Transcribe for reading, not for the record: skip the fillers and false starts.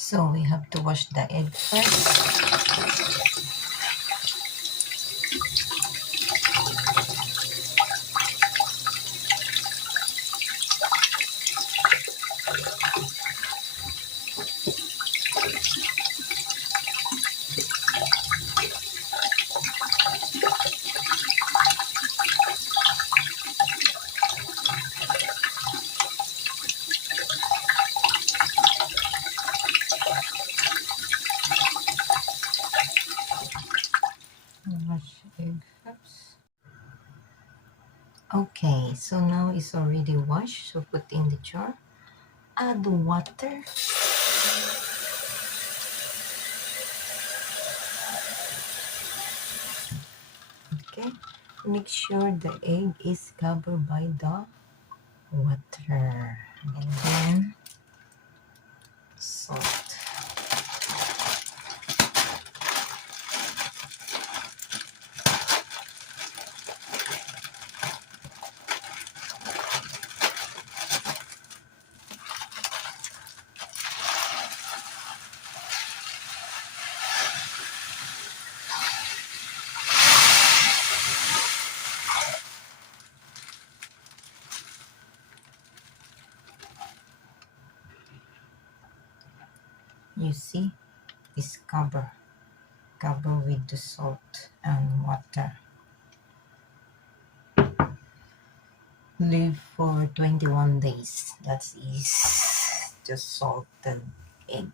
So we have to wash the egg first. Wash egg first. Okay, so now it's already washed, so put in the jar. Add water. Okay, make sure the egg is covered by the water. And then salt. You see, it's covered with the salt and water. Leave for 21 days. That is the salted egg.